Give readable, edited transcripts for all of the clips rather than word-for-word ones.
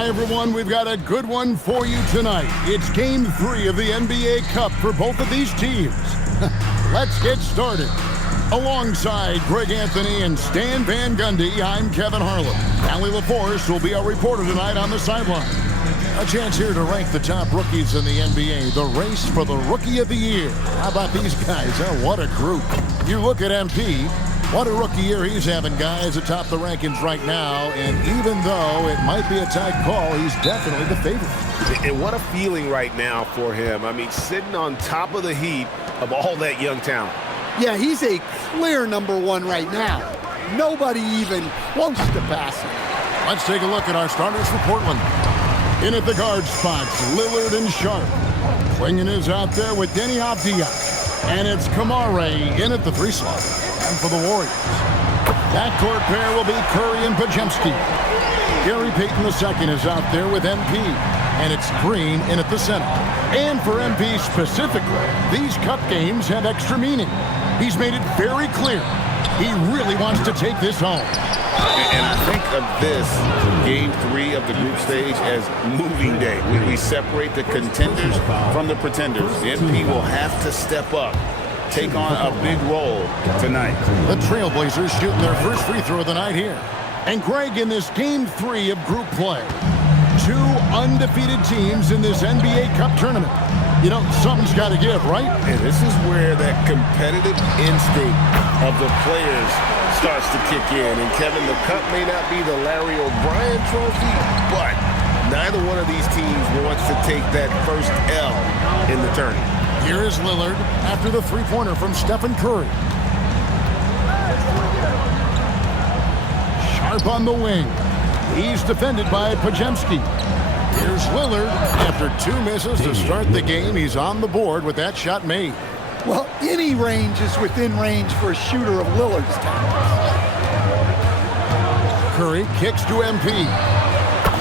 Hi, everyone. We've got a good one for you tonight. It's Game 3 of the NBA Cup for both of these teams. Let's get started. Alongside Greg Anthony and Stan Van Gundy, I'm Kevin Harlan. Allie LaForce will be our reporter tonight on the sideline. A chance here to rank the top rookies in the NBA. The race for the Rookie of the Year. How about these guys? What a group. You look at MP. What a rookie year he's having, guys, atop the rankings right now. And even though it might be a tight call, he's definitely the favorite. And what a feeling right now for him. I mean, sitting on top of the heap of all that young talent. Yeah, he's a clear #1 right now. Nobody even close to passing. Let's take a look at our starters for Portland. In at the guard spots, Lillard and Sharp. Clingan is out there with Denny Avdia. And it's Kamare in at the 3 slot. And for the Warriors, backcourt pair will be Curry and Podziemski. Gary Payton II is out there with MP. And it's Green in at the center. And for MP specifically, these cup games have extra meaning. He's made it very clear he really wants to take this home. And I think of this Game 3 of the group stage as moving day. We separate the contenders from the pretenders. The MP will have to step up, take on a big role tonight. The Trailblazers shooting their first free throw of the night here. And Greg, in this Game 3 of group play, 2 undefeated teams in this NBA Cup tournament. You know, something's got to give, right? And this is where that competitive instinct of the players starts to kick in. And Kevin, the cup may not be the Larry O'Brien trophy, but neither one of these teams wants to take that first L in the tournament. Here is Lillard after the three-pointer from Stephen Curry. Sharp on the wing. He's defended by Podziemski. Here's Lillard. After 2 misses to start the game, he's on the board with that shot made. Well, any range is within range for a shooter of Lillard's talents. Curry kicks to MP.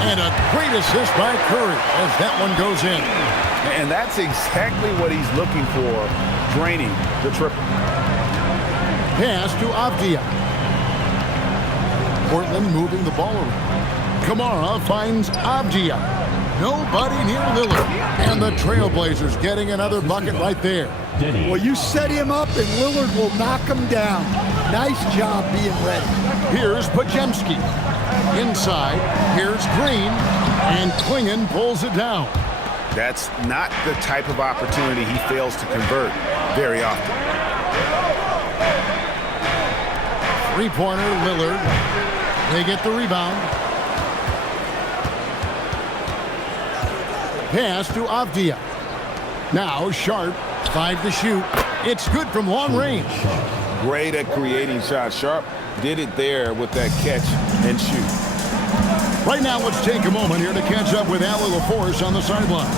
And a great assist by Curry as that one goes in. And that's exactly what he's looking for, draining the triple. Pass to Avdia. Portland moving the ball around. Kamara finds Avdia. Nobody near Lillard. And the Trailblazers getting another bucket right there. Well, you set him up and Lillard will knock him down. Nice job being ready. Here's Podziemski. Inside, here's Green. And Clingan pulls it down. That's not the type of opportunity he fails to convert very often. Three-pointer, Lillard. They get the rebound. Pass to Avdia. Now Sharp, 5 to shoot. It's good from long range. Great at creating shots. Sharp did it there with that catch and shoot. Right now, let's take a moment here to catch up with Allie LaForce on the sideline.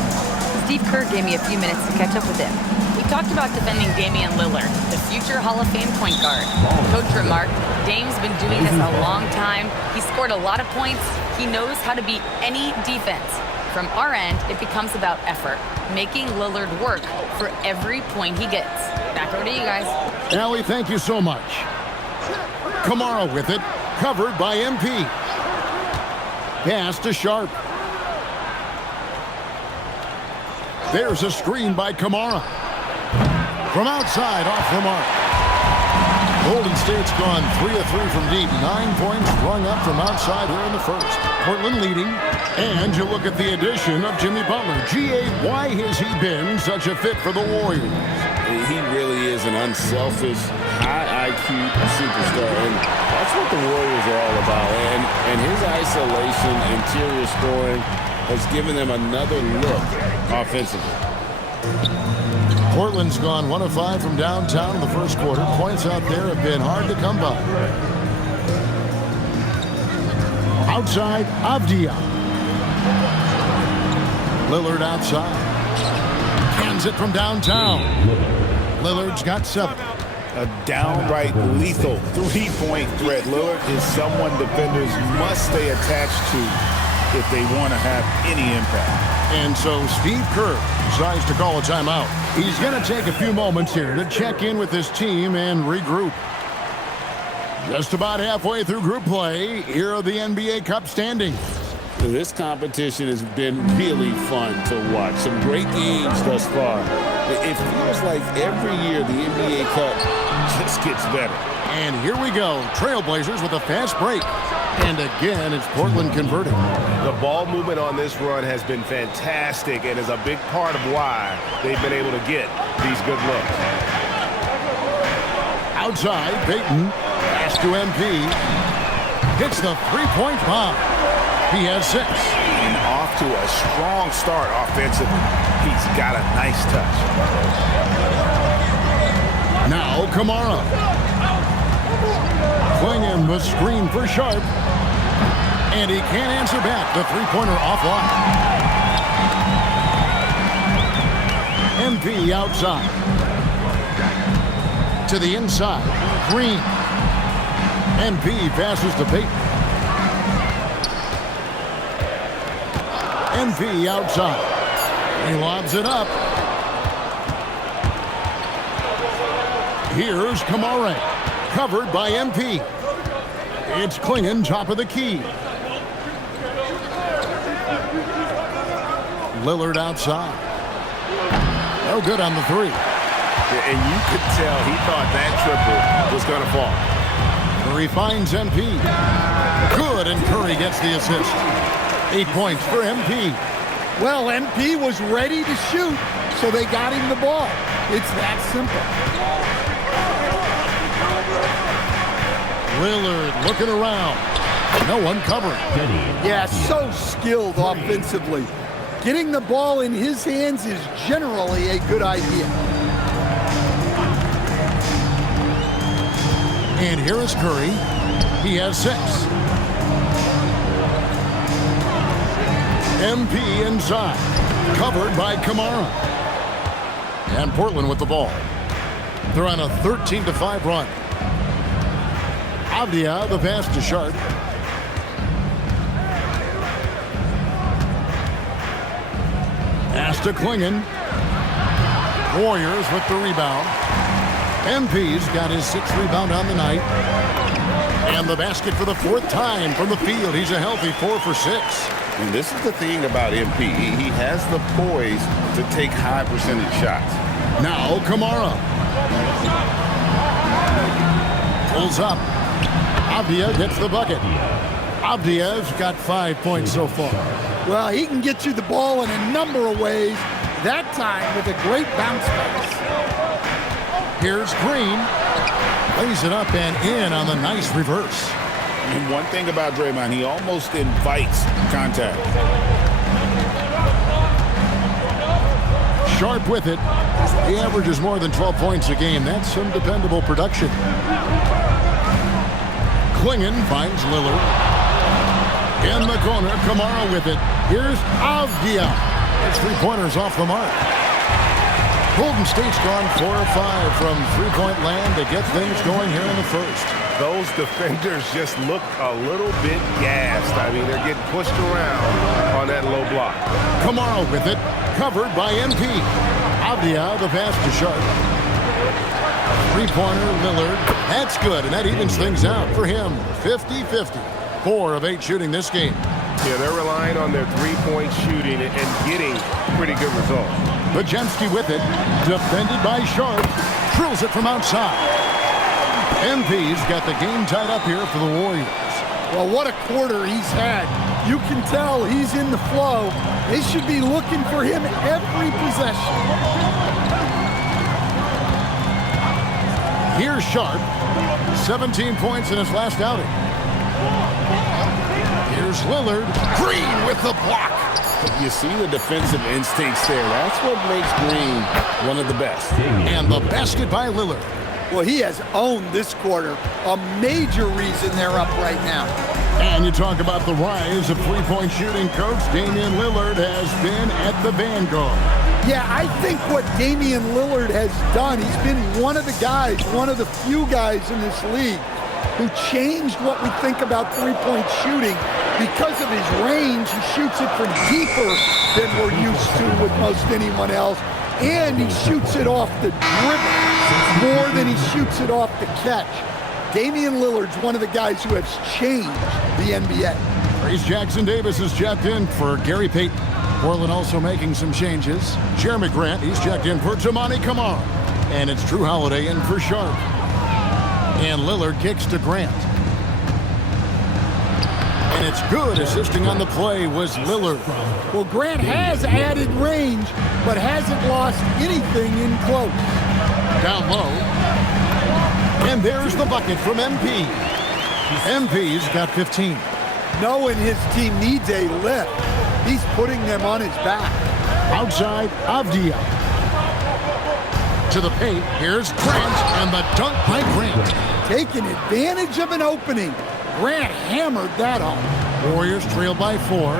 Steve Kerr gave me a few minutes to catch up with him. We talked about defending Damian Lillard, the future Hall of Fame point guard. Coach remarked, Dame's been doing this a long time. He scored a lot of points. He knows how to beat any defense. From our end, it becomes about effort, making Lillard work for every point he gets. Back over to you guys. Allie, thank you so much. Kamara with it, covered by MP. Pass to Sharp. There's a screen by Kamara. From outside, off the mark. Golden State's gone 3 of 3 from deep. 9 points rung up from outside here in the first. Portland leading. And you look at the addition of Jimmy Butler. G.A., why has he been such a fit for the Warriors? He really is an unselfish, high IQ superstar. And that's what the Warriors are all about. And his isolation, interior scoring, has given them another look offensively. Portland's gone 1 of 5 from downtown in the first quarter. Points out there have been hard to come by. Outside, Avdia. Lillard outside. Cans it from downtown. Lillard's got 7. A downright lethal 3-point threat. Lillard is someone defenders must stay attached to if they want to have any impact. And so Steve Kerr decides to call a timeout. He's going to take a few moments here to check in with his team and regroup. Just about halfway through group play, here are the NBA Cup standings. This competition has been really fun to watch. Some great games thus far. It feels like every year the NBA Cup just gets better. And here we go. Trailblazers with a fast break. And again, it's Portland converting. The ball movement on this run has been fantastic and is a big part of why they've been able to get these good looks. Outside, Payton. Pass to MP. Hits the three-point bomb. He has 6. And off to a strong start offensively. He's got a nice touch. Now, Kamara. Clingan the screen for Sharp. And he can't answer back. The three-pointer offline. MP outside. To the inside. Green. MP passes to Payton. MP outside. He lobs it up. Here's Kamara. Covered by MP. It's Clingan, top of the key. Lillard outside. No good on the 3. And you could tell he thought that triple was going to fall. Curry finds MP. Good, and Curry gets the assist. 8 points for MP. Well, MP was ready to shoot, so they got him the ball. It's that simple. Lillard looking around. No one covering. Yeah, so skilled offensively. Getting the ball in his hands is generally a good idea. And here is Curry. He has 6. MP inside. Covered by Kamara. And Portland with the ball. They're on a 13-5 run. Avdia, the pass to Sharp. Pass to Clingan. Warriors with the rebound. MP's got his 6th rebound on the night. And the basket for the 4th time from the field. He's a healthy 4 for 6. And this is the thing about MP. He has the poise to take high percentage shots. Now Kamara. Pulls up. Avdia gets the bucket. Avdia's got 5 points so far. Well, he can get you the ball in a number of ways. That time with a great bounce pass. Here's Green. Lays it up and in on the nice reverse. And one thing about Draymond, he almost invites contact. Sharp with it. He averages more than 12 points a game. That's some dependable production. Clingan finds Lillard. In the corner, Kamara with it. Here's Avdia. His three-pointers off the mark. Golden State's gone 4 of 5 from three-point land to get things going here in the first. Those defenders just look a little bit gassed. I mean, they're getting pushed around on that low block. Kamara with it, covered by MP. Avdia, the pass to Sharp. Three-pointer, Lillard. That's good, and that evens things out for him. 50-50. 4 of 8 shooting this game. Yeah, they're relying on their three-point shooting and getting pretty good results. Bajemski with it, defended by Sharp. Drills it from outside. MP's got the game tied up here for the Warriors. Well, what a quarter he's had. You can tell he's in the flow. They should be looking for him every possession. Here's Sharp. 17 points in his last outing. Here's Lillard. Green with the block. You see the defensive instincts there. That's what makes Green one of the best. And the basket by Lillard. Well, he has owned this quarter. A major reason they're up right now. And you talk about the rise of three-point shooting, Coach. Damian Lillard has been at the vanguard. Yeah, I think what Damian Lillard has done, he's been one of the guys, one of the few guys in this league who changed what we think about three-point shooting. Because of his range, he shoots it from deeper than we're used to with most anyone else. And he shoots it off the dribble more than he shoots it off the catch. Damian Lillard's one of the guys who has changed the NBA. Trace Jackson-Davis is checked in for Gary Payton. Portland also making some changes. Jeremy Grant, he's checked in for Tamani Kamara. And it's Drew Holiday in for Sharp. And Lillard kicks to Grant. And it's good. Assisting on the play was Lillard. Well, Grant has added range, but hasn't lost anything in close. Down low. And there's the bucket from MP. MP's got 15. Knowing his team needs a lift, he's putting them on his back. Outside, Avdia. To the paint, here's Grant, and the dunk by Grant. Taking advantage of an opening. Grant hammered that home. Warriors trail by 4.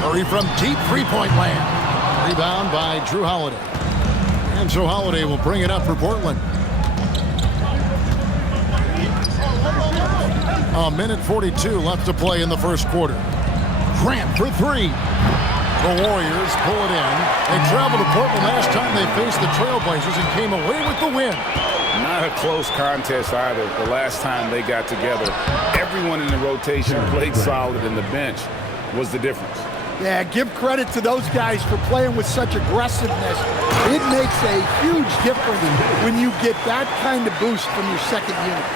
Curry from deep three-point land. Rebound by Drew Holiday. And so Holiday will bring it up for Portland. A minute 42 left to play in the first quarter. Grant for 3. The Warriors pull it in. They traveled to Portland last time they faced the Trailblazers and came away with the win. Not a close contest either. The last time they got together, everyone in the rotation played solid, and the bench was the difference. Yeah, give credit to those guys for playing with such aggressiveness. It makes a huge difference when you get that kind of boost from your second unit.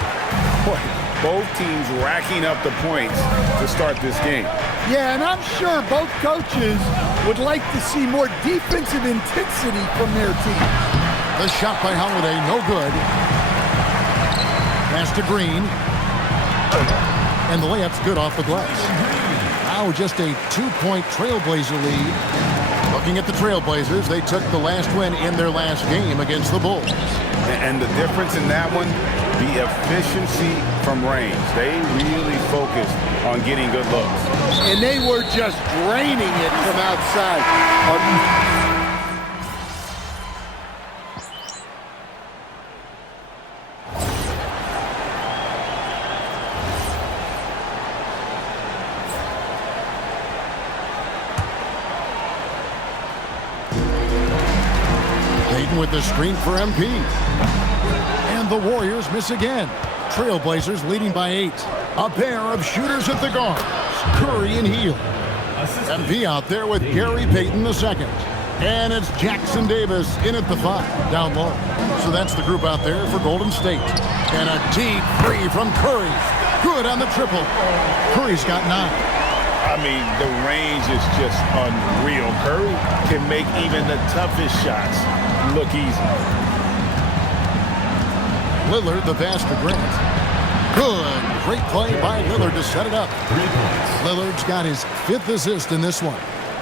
Boy, both teams racking up the points to start this game. Yeah, and I'm sure both coaches would like to see more defensive intensity from their team. The shot by Holiday, no good. Pass to Green. And the layup's good off the glass. Now just a 2-point Trailblazer lead. Looking at the Trailblazers, they took the last win in their last game against the Bulls. And the difference in that one, the efficiency from range. They really focused on getting good looks. And they were just draining it from outside. With the screen for MP. And the Warriors miss again. Trailblazers leading by 8. A pair of shooters at the guards. Curry and Hield. MP out there with Gary Payton II. And it's Jackson-Davis in at the 5, down low. So that's the group out there for Golden State. And a deep 3 from Curry. Good on the triple. Curry's got 9. I mean, the range is just unreal. Curry can make even the toughest shots look easy. Lillard, the pass to Grant. Good. Great play by Lillard to set it up. Lillard's got his 5th assist in this one.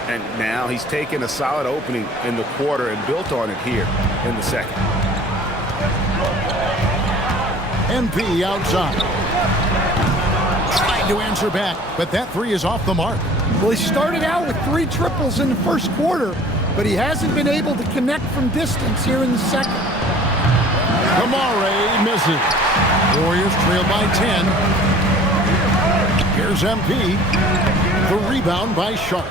And now he's taken a solid opening in the quarter and built on it here in the second. MP outside. Trying to answer back, but that 3 is off the mark. Well, he started out with 3 triples in the first quarter, but he hasn't been able to connect from distance here in the second. Kamara misses. Warriors trail by 10. Here's MP. The rebound by Sharp.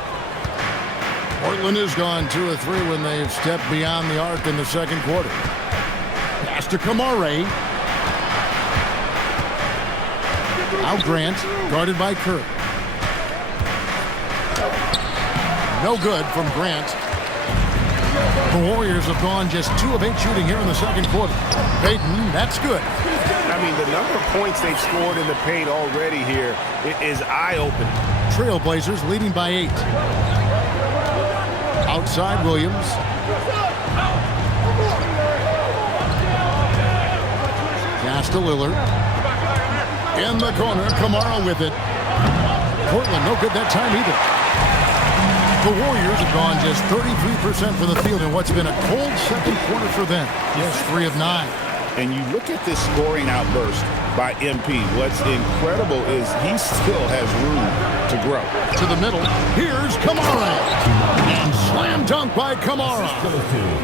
Portland has gone 2 of 3 when they've stepped beyond the arc in the second quarter. Pass to Kamara. Now Grant, guarded by Curry. No good from Grant. The Warriors have gone just 2 of 8 shooting here in the second quarter. Payton, that's good. I mean, the number of points they've scored in the paint already here is eye-opening. Trailblazers leading by 8. Outside Williams. Pass to Lillard. In the corner, Kamara with it. Portland, no good that time either. The Warriors have gone just 33% from the field in what's been a cold second quarter for them. Yes, 3 of 9. And you look at this scoring outburst by MP. What's incredible is he still has room to grow. To the middle, here's Kamara. And slam dunk by Kamara.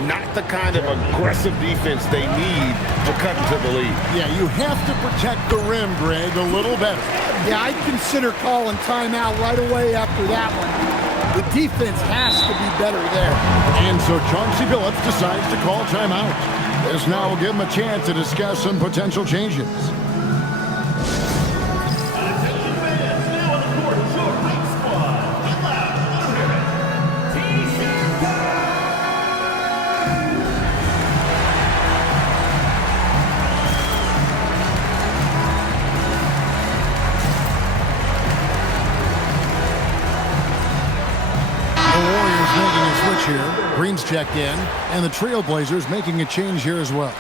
Not the kind of aggressive defense they need to cut into the lead. Yeah, you have to protect the rim, Greg, a little better. Yeah, I'd consider calling timeout right away after that one. The defense has to be better there. And so Chauncey Billups decides to call timeout. This now will give him a chance to discuss some potential changes. bench here. Green's checked in, and the Trailblazers making a change here as well.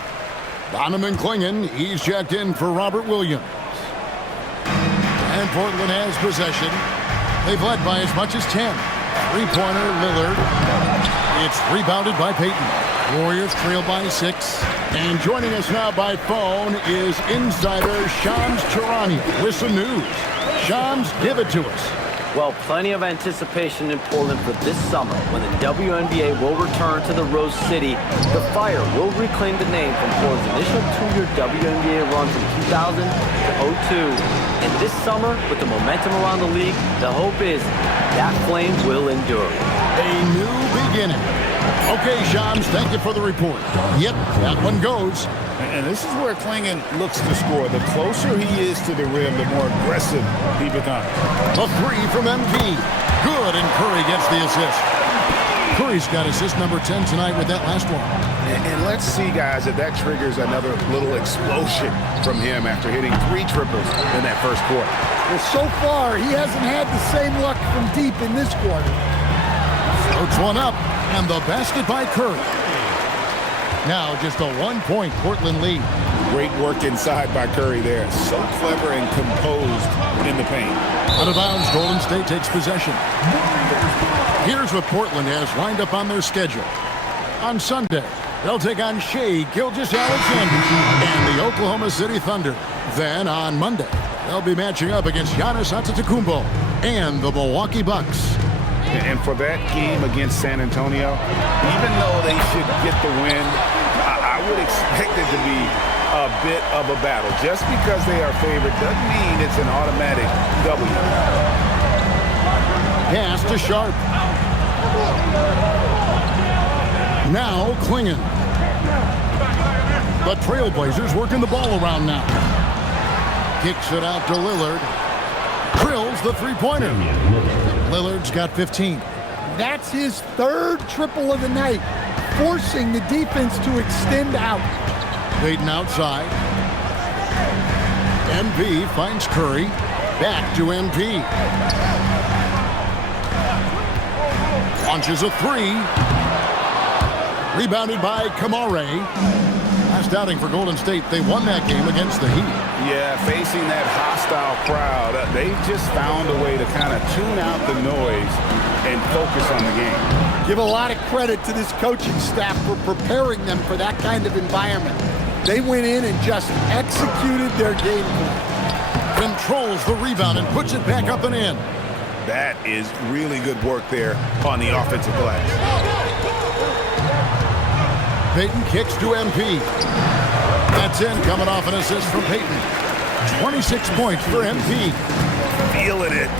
Donovan Clingan, he's checked in for Robert Williams. And Portland has possession. They've led by as much as 10. Three-pointer, Lillard. It's rebounded by Payton. Warriors trail by 6. And joining us now by phone is insider Shams Charania with some news. Shams, give it to us. Well, plenty of anticipation in Portland for this summer when the WNBA will return to the Rose City. The Fire will reclaim the name from Portland's initial 2-year WNBA run from 2000 to 02. And this summer, with the momentum around the league, the hope is that flame will endure. A new beginning. Okay, Shams, thank you for the report. Yep, that one goes. And this is where Clingan looks to score. The closer he is to the rim, the more aggressive he becomes. A three from MP. Good, and Curry gets the assist. Curry's got assist number 10 tonight with that last one. And let's see, guys, if that triggers another little explosion from him after hitting 3 triples in that first quarter. Well, so far, he hasn't had the same luck from deep in this quarter. Floats one up, and the basket by Curry. Now just a 1-point Portland lead. Great work inside by Curry there. So clever and composed in the paint. Out of bounds, Golden State takes possession. Here's what Portland has lined up on their schedule. On Sunday, they'll take on Shea Gilgeous-Alexander and the Oklahoma City Thunder. Then on Monday, they'll be matching up against Giannis Antetokounmpo and the Milwaukee Bucks. And for that game against San Antonio, even though they should get the win, I would expect it to be a bit of a battle. Just because they are favored doesn't mean it's an automatic W. Pass to Sharp. Now Clingan. The Trailblazers working the ball around now. Kicks it out to Lillard. Drills the three-pointer. Lillard's got 15. That's his 3rd triple of the night, forcing the defense to extend out. Payton outside. MP finds Curry. Back to MP. Launches a 3. Rebounded by Kamare. Last outing for Golden State, they won that game against the Heat. Yeah, facing that hostile crowd, they've just found a way to kind of tune out the noise and focus on the game. Give a lot of credit to this coaching staff for preparing them for that kind of environment. They went in and just executed their game plan. Controls the rebound and puts it back up and in. That is really good work there on the offensive glass. Payton kicks to MP. That's in, coming off an assist from Payton. 26 points for MP. Feeling it.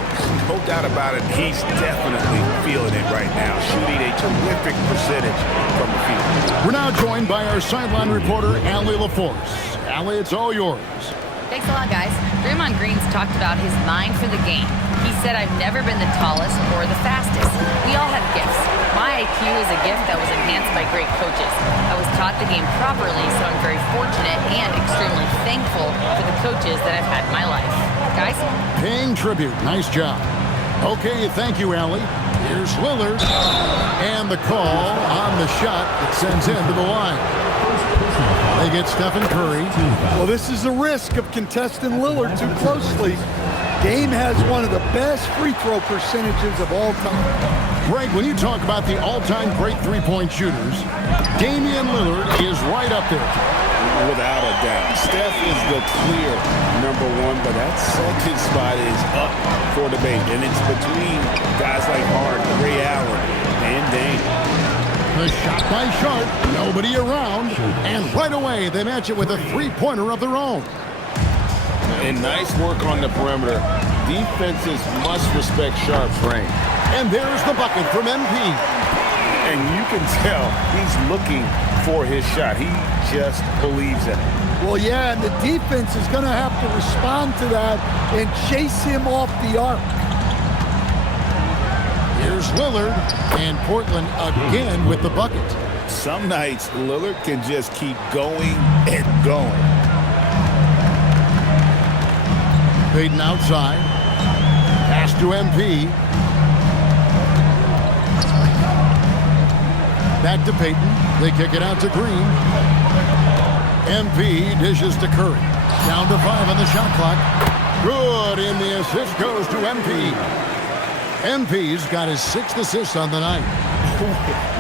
No doubt about it. He's definitely feeling it right now. Shooting a terrific percentage from the field. We're now joined by our sideline reporter, Allie LaForce. Allie, it's all yours. Thanks a lot, guys. Draymond Green's talked about his mind for the game. He said, I've never been the tallest or the fastest. We all have gifts. My IQ is a gift that was enhanced by great coaches. I was taught the game properly, so I'm very fortunate and extremely thankful for the coaches that I've had in my life. Guys? Paying tribute. Nice job. Okay, thank you, Allie. Here's Lillard. And the call on the shot that sends him to the line. They get Stephen Curry. Well, this is a risk of contesting Lillard too closely. Dame has one of the best free throw percentages of all time. Greg, when you talk about the all-time great three-point shooters, Damian Lillard is right up there. Without a doubt. Steph is the clear #1, but that second spot is up for debate. And it's between guys like Harden, Ray Allen, and Dame. The shot by Sharp, nobody around, and right away they match it with a three-pointer of their own. And nice work on the perimeter. Defenses must respect Sharp's range. And there's the bucket from MP. And you can tell he's looking for his shot. He just believes in it. Well, yeah, and the defense is going to have to respond to that and chase him off the arc. Here's Lillard, and Portland again with the bucket. Some nights, Lillard can just keep going and going. Payton outside. Pass to MP. Back to Payton. They kick it out to Green. MP dishes to Curry. Down to 5 on the shot clock. Good, and the assist goes to MP. MP's got his 6th assist on the night.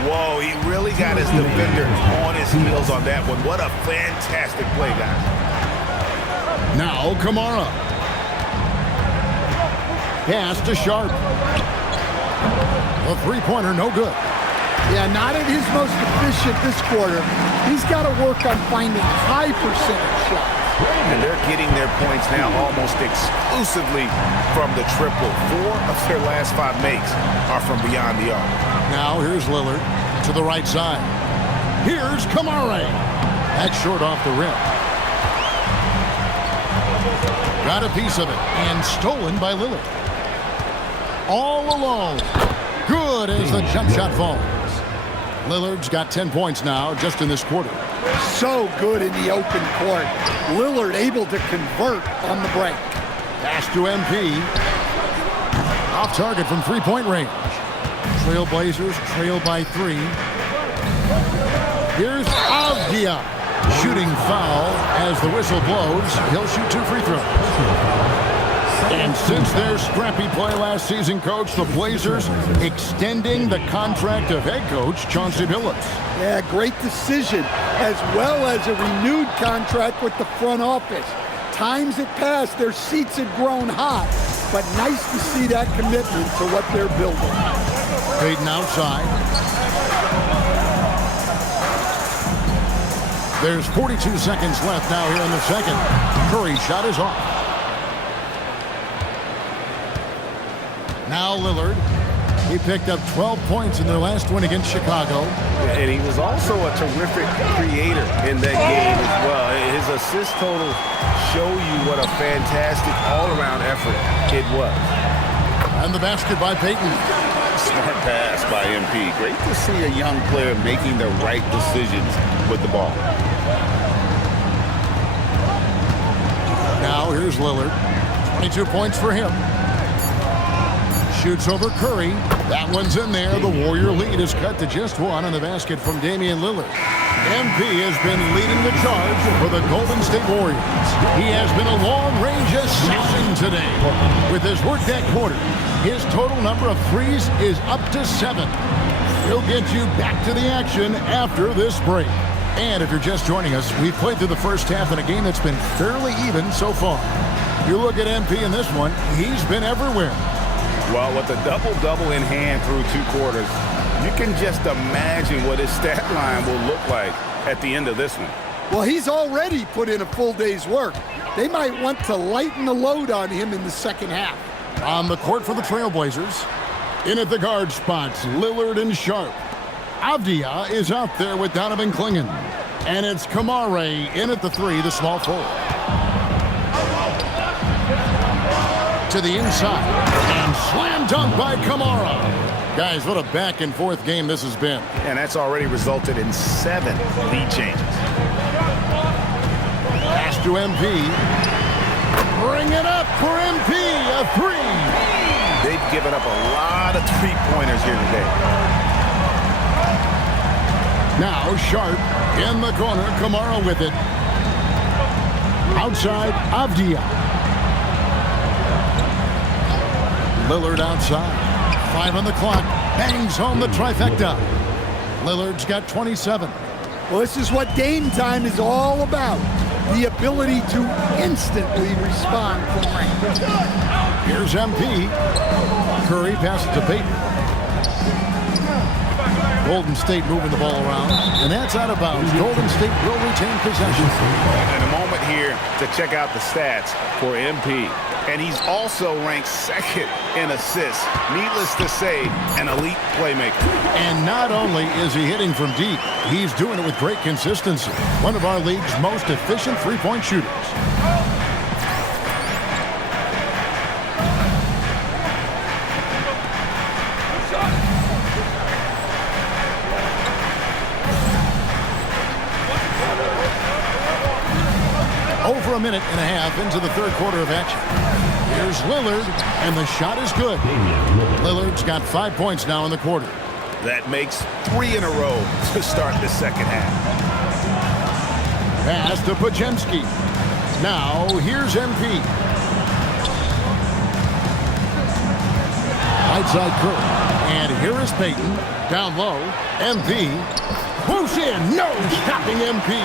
Whoa, he really got his defender on his heels on that one. What a fantastic play, guys. Now Kamara. Pass to Sharp. A three-pointer, no good. Yeah, not at his most efficient this quarter. He's got to work on finding high percentage shots. And they're getting their points now almost exclusively from the triple. 4 of their last 5 makes are from beyond the arc. Now here's Lillard to the right side. Here's Kamara. That's short off the rim. Got a piece of it and stolen by Lillard. All alone. Good as the jump shot falls. Lillard's got 10 points now just in this quarter. So good in the open court. Lillard able to convert on the break. Pass to MP. Off target from three-point range. Trailblazers trail by 3. Here's Avdia. Shooting foul as the whistle blows. He'll shoot 2 free throws. And since their scrappy play last season, Coach, the Blazers extending the contract of head coach Chauncey Billups. Yeah, great decision, as well as a renewed contract with the front office. Times had passed, their seats had grown hot, but nice to see that commitment to what they're building. Payton outside. There's 42 seconds left now here in the second. Curry's shot is off. Now Lillard. He picked up 12 points in their last win against Chicago. And he was also a terrific creator in that game as well. His assist total show you what a fantastic all-around effort it was. And the basket by Payton. Smart pass by MP. Great to see a young player making the right decisions with the ball. Now here's Lillard. 22 points for him. Shoots over Curry. That one's in there. The Warrior lead is cut to just 1 on the basket from Damian Lillard. MP has been leading the charge for the Golden State Warriors. He has been a long-range assassin today. With his work that quarter, his total number of threes is up to 7. He'll get you back to the action after this break. And if you're just joining us, we've played through the first half in a game that's been fairly even so far. You look at MP in this one, he's been everywhere. Well, with a double-double in hand through 2 quarters, you can just imagine what his stat line will look like at the end of this one. Well, he's already put in a full day's work. They might want to lighten the load on him in the second half. On the court for the Trailblazers. In at the guard spots, Lillard and Sharp. Avdia is out there with Donovan Clingan. And it's Kamara in at the 3, the small forward. To the inside. And slam dunk by Kamara. Guys, what a back-and-forth game this has been. And that's already resulted in 7 lead changes. Pass to MP. Bring it up for MP. A 3. They've given up a lot of three-pointers here today. Now Sharp in the corner. Kamara with it. Outside, Avdia. Lillard outside. 5 on the clock. Bangs home the trifecta. Lillard's got 27. Well, this is what Dame time is all about. The ability to instantly respond from range. Here's MP. Curry passes to Payton. Golden State moving the ball around. And that's out of bounds. Golden State will retain possession. And a moment here to check out the stats for MP. And he's also ranked 2nd in assists. Needless to say, an elite playmaker. And not only is he hitting from deep, he's doing it with great consistency. One of our league's most efficient three-point shooters. Over a minute and a half into the third quarter of action. Here's Lillard, and the shot is good. Lillard's got 5 points now in the quarter. That makes 3 in a row to start the second half. Pass to Pajemski. Now, here's MP. Right side Curry. And here is Peyton. Down low. MP. Whoosh in. No stopping MP.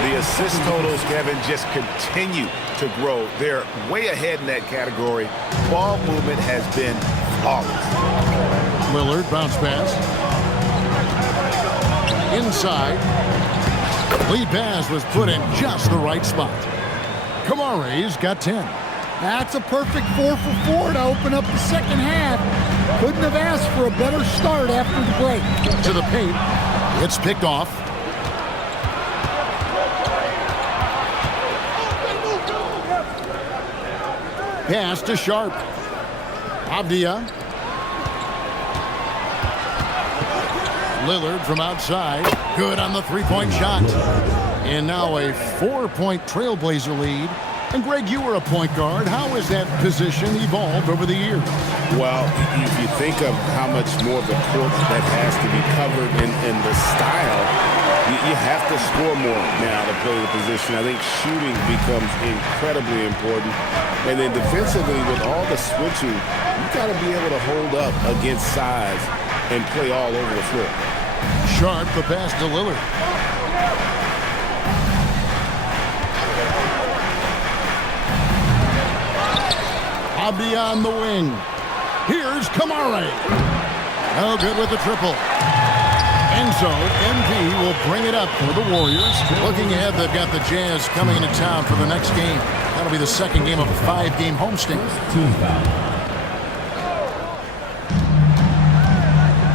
The assist totals, Kevin, just continue to grow. They're way ahead in that category. Ball movement has been flawless. Lillard bounce pass. Inside. Lead pass was put in just the right spot. Kamare's got 10. That's a perfect 4 for 4 to open up the second half. Couldn't have asked for a better start after the break. To the paint. It's picked off. Pass to Sharp. Avdia. Lillard from outside. Good on the three-point shot. And now a 4-point Trailblazer lead. And Greg, you were a point guard. How has that position evolved over the years? Well, if you think of how much more of the court that has to be covered in the style, you have to score more now to play the position. I think shooting becomes incredibly important. And then defensively, with all the switching, you've got to be able to hold up against size and play all over the floor. Sharp, the pass to Lillard. Avdia on the wing. Here's Kamare. No good with the triple. And so MP will bring it up for the Warriors. Looking ahead, they've got the Jazz coming into town for the next game. That'll be the second game of a 5-game homestand.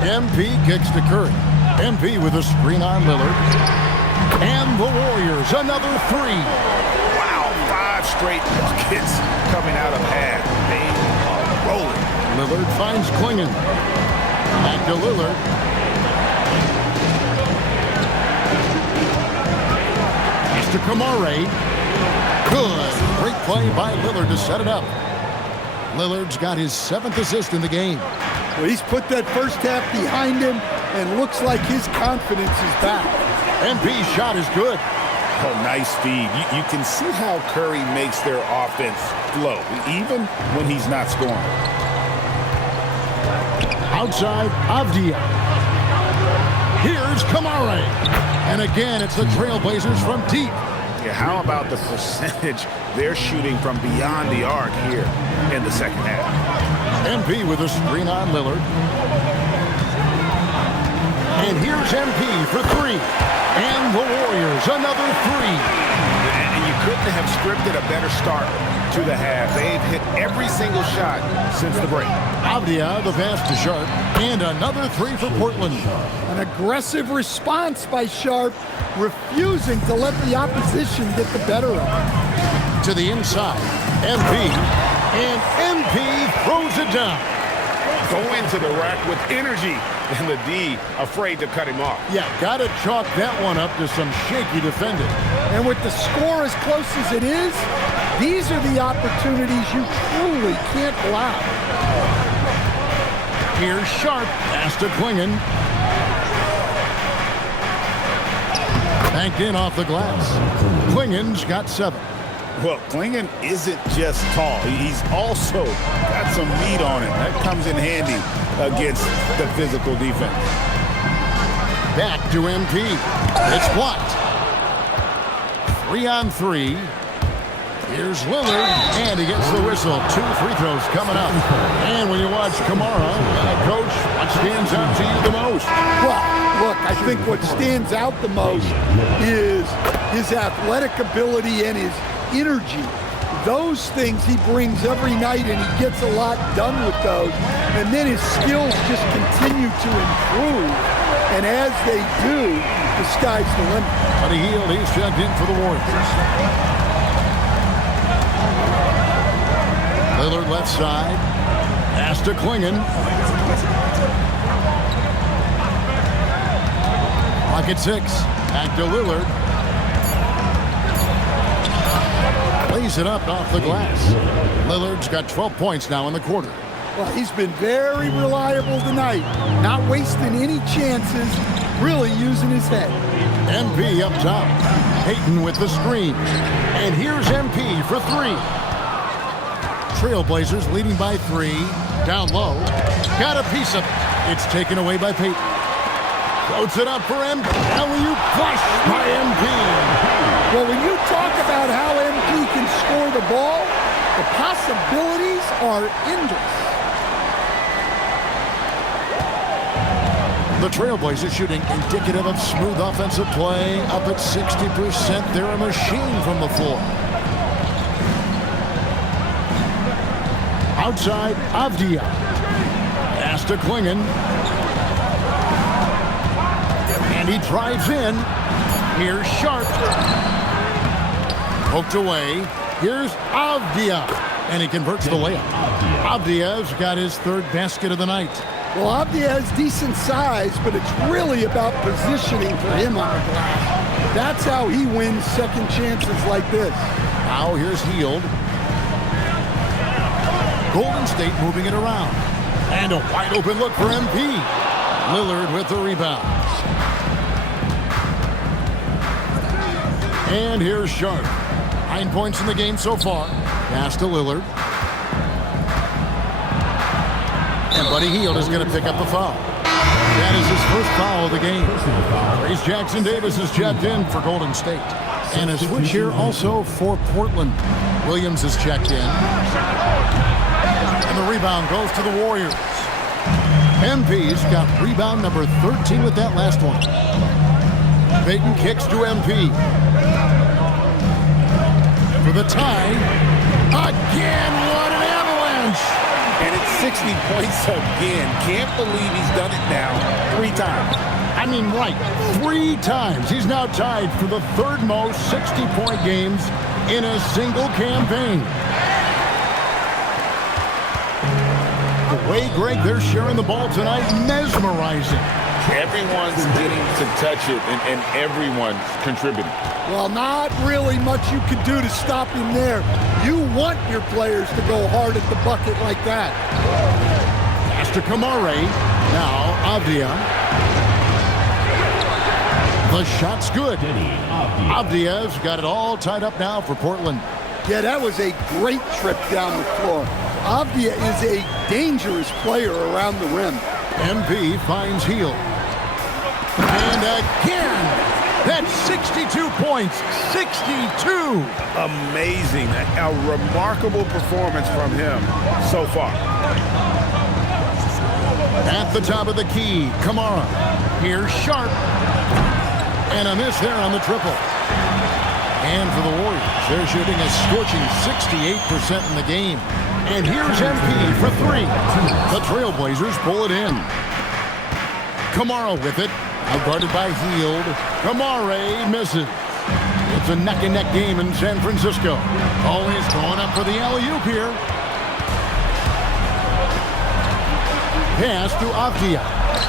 MP kicks to Curry. MP with a screen on Lillard. And the Warriors, another 3. Wow, 5 straight buckets coming out of half. They are rolling. Lillard finds Klingon. Back to Lillard. It's to Kamare. Good. Great play by Lillard to set it up. Lillard's got his 7th assist in the game. Well, he's put that first half behind him and looks like his confidence is back. MP's shot is good. Oh, nice feed. You can see how Curry makes their offense flow, even when he's not scoring. Outside, Avdia. Here's Kamare. And again, it's the Trailblazers from deep. Yeah, how about the percentage they're shooting from beyond the arc here in the second half? MP with a screen on Lillard. And here's MP for 3. And the Warriors, another 3. And you couldn't have scripted a better start to the half. They've hit every single shot since the break. Avdia, the pass to Sharp. And another 3 for Portland. An aggressive response by Sharp, refusing to let the opposition get the better of him. To the inside, MP. And MP throws it down. Go into the rack with energy, and the D afraid to cut him off. Yeah, got to chalk that one up to some shaky defending. And with the score as close as it is, these are the opportunities you truly can't allow. Here's Sharp, pass to Klingon. Banked in off the glass. Klingon's got 7. Well, Klingon isn't just tall. He's also got some meat on him. That comes in handy against the physical defense. Back to MP. It's blocked. 3 on 3. Here's Lillard, and he gets the whistle. 2 free throws coming up. And when you watch Kamara, Coach, what stands out to you the most? Well, look, I think what stands out the most is his athletic ability and his energy. Those things he brings every night, and he gets a lot done with those. And then his skills just continue to improve. And as they do, the sky's the limit. Buddy Hield, he's checked in for the Warriors. Lillard left side. Pass to Klingon. Pocket 6. Back to Lillard. Lays it up off the glass. Lillard's got 12 points now in the quarter. Well, he's been very reliable tonight, not wasting any chances, really using his head. MP up top. Peyton with the screen. And here's MP for three. Trailblazers leading by 3. Down low. Got a piece of it. It's taken away by Peyton. Floats it up for MP. Alley-oop flush by MP. Well, when you talk about how MP can score the ball, the possibilities are endless. The Trailblazers shooting indicative of smooth offensive play. Up at 60%. They're a machine from the floor. Outside, Avdia. Pass to Klingon. And he drives in. Here's Sharp. Poked away. Here's Avdia. And he converts the layup. Avdia's got his third basket of the night. Well, Avdia has decent size, but it's really about positioning for him on the glass. That's how he wins second chances like this. Now here's Hield. Golden State moving it around. And a wide open look for MP. Lillard with the rebound. And here's Sharp. 9 points in the game so far. Pass to Lillard. And Buddy Hield is going to pick up the foul. That is his first foul of the game. Trace Jackson Davis is checked in for Golden State. And a switch here also for Portland. Williams is checked in. And the rebound goes to the Warriors. MP's got rebound number 13 with that last one. Peyton kicks to MP. For the tie. Again, what an avalanche! And it's 60 points again. Can't believe he's done it now 3 times. I mean, right, 3 times. He's now tied for the third most 60-point games in a single campaign. The way, Greg, they're sharing the ball tonight, mesmerizing. Everyone's getting to touch it, and everyone's contributing. Well, not really much you can do to stop him there. You want your players to go hard at the bucket like that. Pass to Kamare. Now, Avdia. The shot's good. Avdia's got it all tied up now for Portland. Yeah, that was a great trip down the floor. Avdia is a dangerous player around the rim. MP finds Hield. And again, that's 62 points. 62. Amazing. A remarkable performance from him so far. At the top of the key, Kamara. Here's Sharp. And a miss there on the triple. And for the Warriors, they're shooting a scorching 68% in the game. And here's MP for 3. The Trailblazers pull it in. Kamara with it. Outguarded by Hield. Kamare misses. It's a neck-and-neck game in San Francisco. Always going up for the alley-oop here. Pass to Avdia.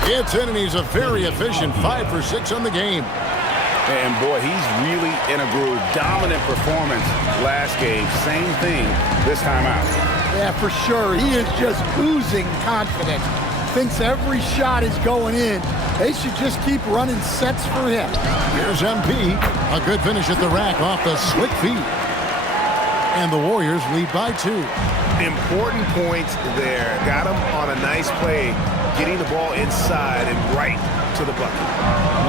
It's in, and he's a very efficient 5 for 6 on the game. And boy, he's really in a groove. Dominant performance last game. Same thing this time out. Yeah, for sure. He is just oozing confidence. Thinks every shot is going in. They should just keep running sets for him. Here's MP. A good finish at the rack off the slick feet. And the Warriors lead by 2. Important points there. Got him on a nice play, getting the ball inside and right to the bucket.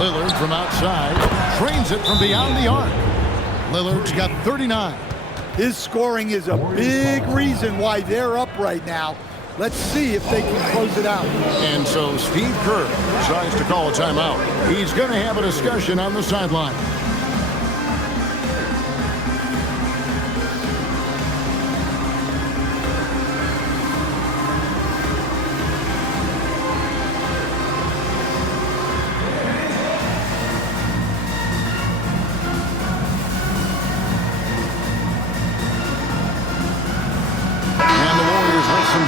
Lillard from outside. Trains it from beyond the arc. Lillard's got 39. His scoring is a big reason why they're up right now. Let's see if they can close it out. And so Steve Kerr decides to call a timeout. He's going to have a discussion on the sideline.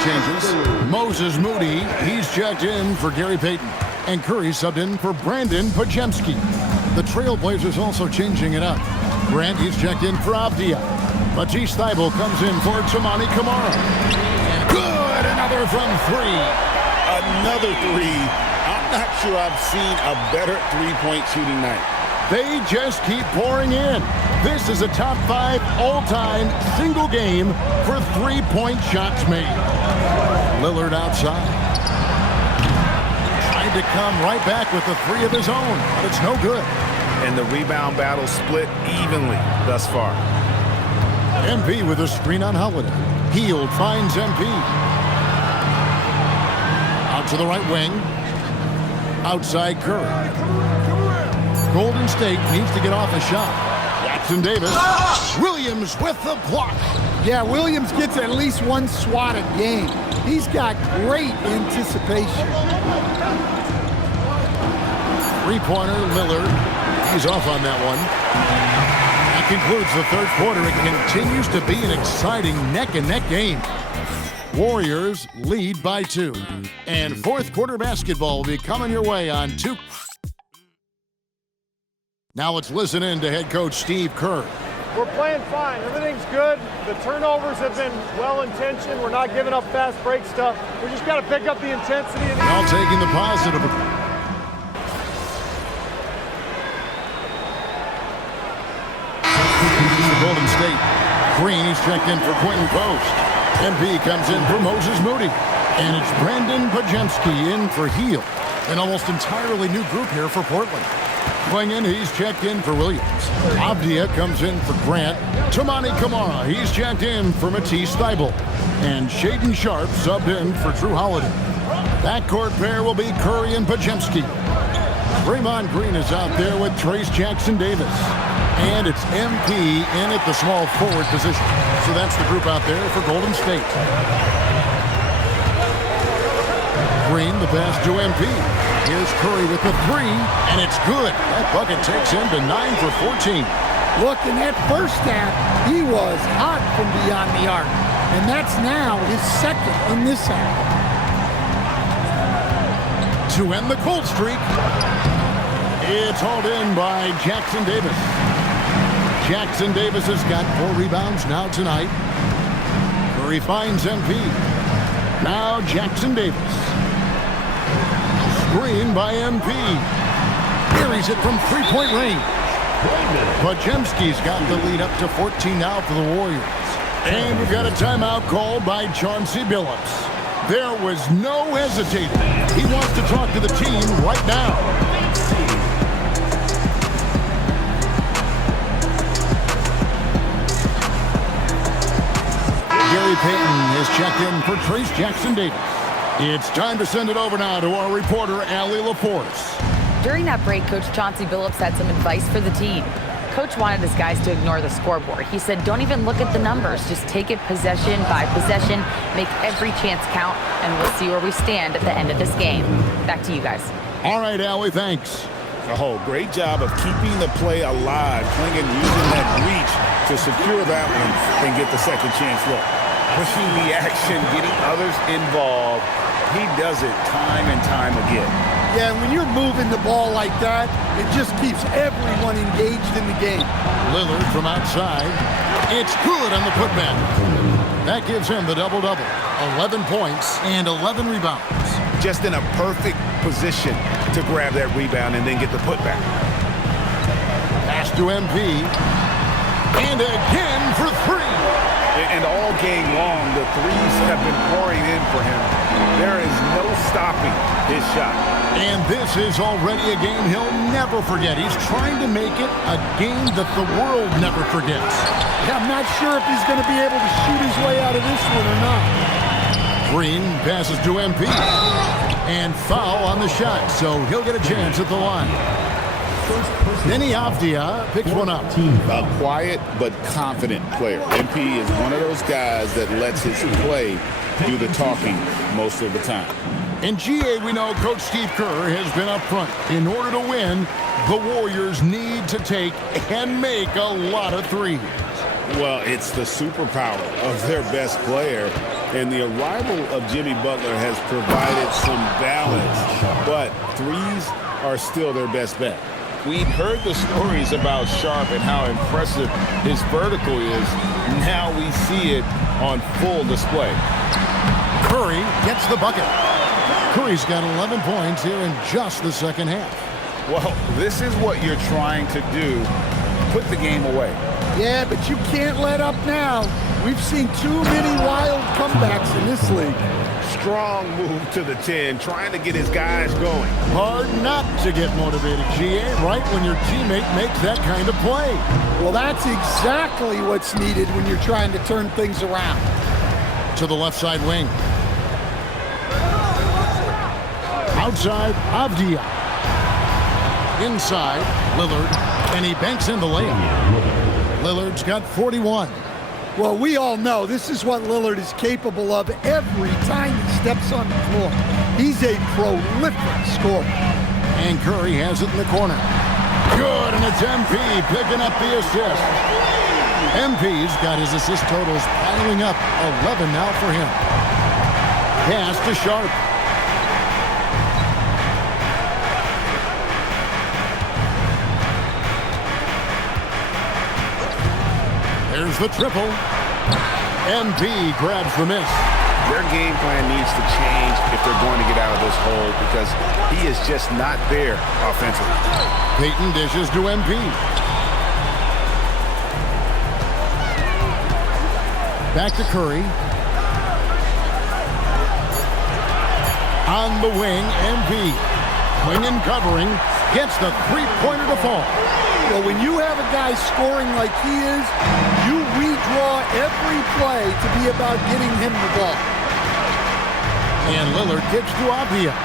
Changes. Moses Moody, he's checked in for Gary Payton. And Curry subbed in for Brandon Pajemski. The Trailblazers also changing it up. Grant, he's checked in for Avdia. Matisse Thybulle comes in for Tamani Kamara. And good! good. Another from three. Another three. I'm not sure I've seen a better three-point shooting night. They just keep pouring in. This is a top 5 all-time single game for three-point shots made. Lillard outside. Trying to come right back with the three of his own, but it's no good. And the rebound battle split evenly thus far. MP with a screen on Holiday. Hield finds MP. Out to the right wing. Outside Curry. Golden State needs to get off a shot. Jackson Davis. Williams with the block. Yeah, Williams gets at least one swat a game. He's got great anticipation. Three-pointer, Lillard. He's off on that one. That concludes the third quarter. It continues to be an exciting neck-and-neck game. Warriors lead by 2. And fourth quarter basketball will be coming your way on 2. Now let's listen in to head coach Steve Kerr. We're playing fine. Everything's good. The turnovers have been well-intentioned. We're not giving up fast break stuff. We just got to pick up the intensity. All taking the positive. Golden State. Green, he's checked in for Quentin Post. MP comes in for Moses Moody. And it's Brandon Pajemski in for Hield. An almost entirely new group here for Portland. Going in, he's checked in for Williams. Avdia comes in for Grant. Tamani Kamara, he's checked in for Matisse Thybulle. And Shaden Sharp subbed in for Drew Holiday. That court pair will be Curry and Pajemski. Draymond Green is out there with Trace Jackson Davis. And it's MP in at the small forward position. So that's the group out there for Golden State. Green, the pass to MP. Here's Curry with the three, and it's good. That bucket takes him to 9 for 14. Look, in that first half, he was hot from beyond the arc. And that's now his second in this half. To end the cold streak, it's hauled in by Jackson Davis. Jackson Davis has got 4 rebounds now tonight. Curry finds MP. Now Jackson Davis. Screen by MP. Carries it from three-point range. Pajemski's got the lead up to 14 now for the Warriors. And we've got a timeout called by Chauncey Billups. There was no hesitating. He wants to talk to the team right now. Gary Payton is checked in for Trace Jackson Davis. It's time to send it over now to our reporter, Allie LaForce. During that break, Coach Chauncey Billups had some advice for the team. Coach wanted his guys to ignore the scoreboard. He said, don't even look at the numbers. Just take it possession by possession, make every chance count, and we'll see where we stand at the end of this game. Back to you guys. All right, Allie, thanks. Oh, great job of keeping the play alive. Klingon using that reach to secure that one and get the second chance look. Pushing the action, getting others involved. He does it time and time again. Yeah, when you're moving the ball like that, it just keeps everyone engaged in the game. Lillard from outside. It's good on the putback. That gives him the double-double. 11 points and 11 rebounds. Just in a perfect position to grab that rebound and then get the putback. Pass to MP. And again for three. And all game long, the threes have been pouring in for him. There is no stopping his shot. And this is already a game he'll never forget. He's trying to make it a game that the world never forgets. Yeah, I'm not sure if he's going to be able to shoot his way out of this one or not. Green passes to MP. And foul on the shot, so he'll get a chance at the line. Denny Avdia picks one up. A quiet but confident player. MP is one of those guys that lets his play do the talking most of the time. In GA, we know Coach Steve Kerr has been up front. In order to win, the Warriors need to take and make a lot of threes. Well, it's the superpower of their best player, and the arrival of Jimmy Butler has provided some balance, but threes are still their best bet. We'd heard the stories about Sharp and how impressive his vertical is. Now we see it on full display. Curry gets the bucket. Curry's got 11 points here in just the second half. Well, this is what you're trying to do. Put the game away. Yeah, but you can't let up now. We've seen too many wild comebacks in this league. Strong move to the 10, trying to get his guys going. Hard not to get motivated, GA, right when your teammate makes that kind of play. Well, that's exactly what's needed when you're trying to turn things around. To the left side wing. Outside, Avdia. Inside, Lillard, and he banks in the layup. Lillard's got 41. Well, we all know this is what Lillard is capable of every time he steps on the floor. He's a prolific scorer. And Curry has it in the corner. Good, and it's MP picking up the assist. MP's got his assist totals piling up, 11 now for him. Pass to Sharp. There's the triple. MP grabs the miss. Their game plan needs to change if they're going to get out of this hole because he is just not there offensively. Payton dishes to MP. Back to Curry. On the wing, MP. Wing and covering. Gets the three-pointer to fall. Well, when you have a guy scoring like he is, you redraw every play to be about getting him the ball. And Lillard kicks to Avdia.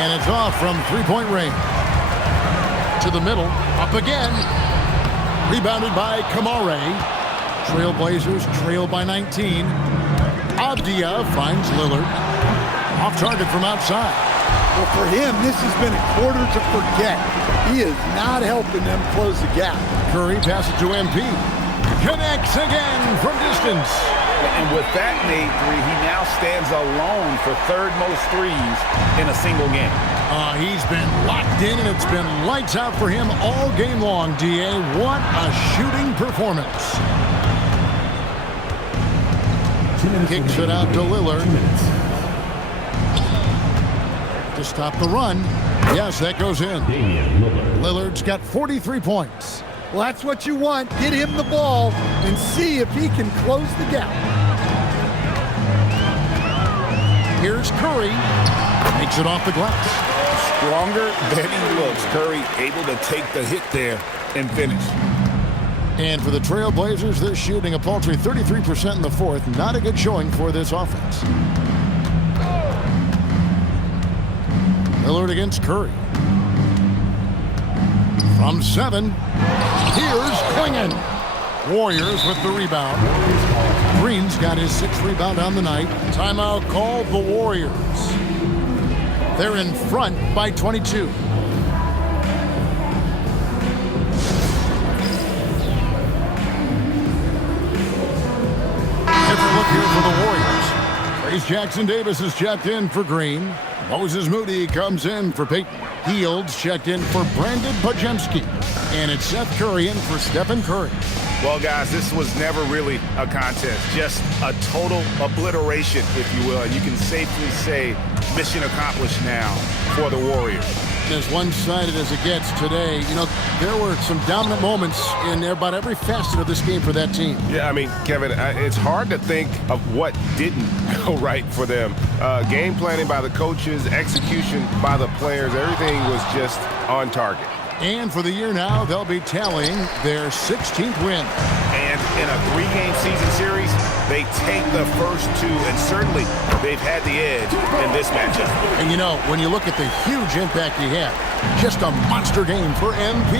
And it's off from three-point range. To the middle, up again. Rebounded by Kamare. Trailblazers trail by 19. Avdia finds Lillard. Off target from outside. Well, for him, this has been a quarter to forget. He is not helping them close the gap. Curry passes to MP. Connects again from distance. And with that made three, he now stands alone for third most threes in a single game. He's been locked in, and it's been lights out for him all game long, DA. What a shooting performance. Kicks it out to Lillard. To stop the run. Yes, that goes in. Lillard's got 43 points. Well, that's what you want. Get him the ball and see if he can close the gap. Here's Curry. Makes it off the glass. Stronger than he looks. Curry able to take the hit there and finish. And for the Trailblazers, they're shooting a paltry 33% in the fourth. Not a good showing for this offense. Lillard against Curry. From 7, here's Klingon. Warriors with the rebound. Green's got his 6th rebound on the night. Timeout called the Warriors. They're in front by 22. Different look here for the Warriors. Trace Jackson-Davis is checked in for Green. Moses Moody comes in for Payton. Fields checked in for Brandon Pajemski. And it's Seth Curry in for Stephen Curry. Well, guys, this was never really a contest. Just a total obliteration, if you will. And you can safely say mission accomplished now for the Warriors. As one-sided as it gets today, you know, there were some dominant moments in about every facet of this game for that team. Yeah, I mean, Kevin, it's hard to think of what didn't go right for them. Game planning by the coaches, execution by the players, everything was just on target. And for the year now, they'll be tallying their 16th win. And in a 3-game season series, they take the first 2, and certainly they've had the edge in this matchup. And you know, when you look at the huge impact he had, just a monster game for MP.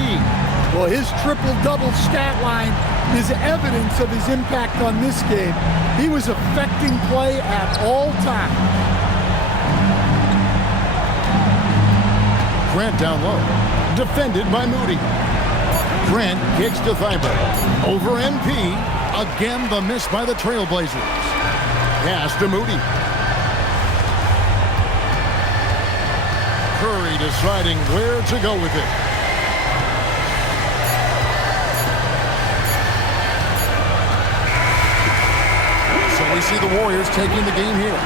Well, his triple-double stat line is evidence of his impact on this game. He was affecting play at all times. Grant down low. Defended by Moody. Grant kicks to Thibault. Over MP. Again, the miss by the Trailblazers. Pass to Moody. Curry deciding where to go with it. So they see the Warriors taking the game here.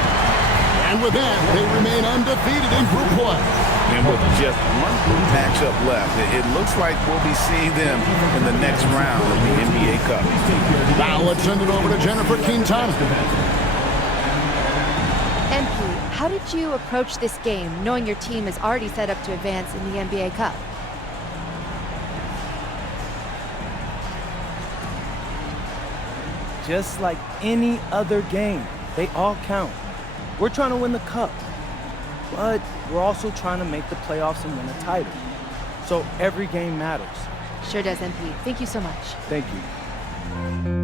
And with that, they remain undefeated in group play. And with just one matchup left, it looks like we'll be seeing them in the next round of the NBA Cup. Now let's send it over to Jennifer Quintana. MP, how did you approach this game, knowing your team is already set up to advance in the NBA Cup? Just like any other game, they all count. We're trying to win the cup, but we're also trying to make the playoffs and win a title. So every game matters. Sure does, MP. Thank you so much. Thank you.